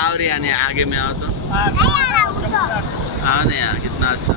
आओ रे यानी आगे में आओ तो। हाँ यार कितना अच्छा